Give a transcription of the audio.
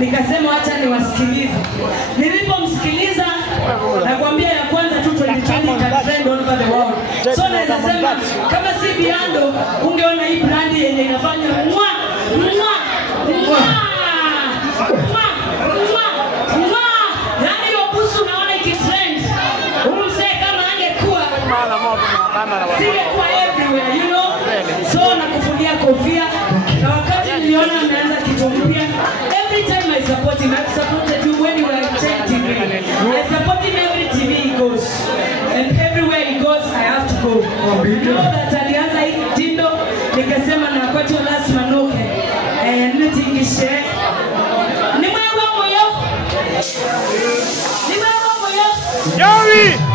nikasema acha niwasikilize. Nilipomsikiliza nakwambia ya kwanza tu 2020 can trend all over the world. So naweza sema kama si Biando ungeona hii brand yenye inafanya mwa mwa mwa yani yobusu naona ikitrend. Umse kama angekuwa singekuwa everywhere, you know. So nakufulia kofia na wakati niliona ameanza kitu mpya, every time I support him. I've supported you when you were at TV. I support him every TV he goes, and everywhere he goes I have to go. You know that alianza hii tindo, nikasema na kwa hiyo lazima noke nitingishe ni mwewe moyo Yowie!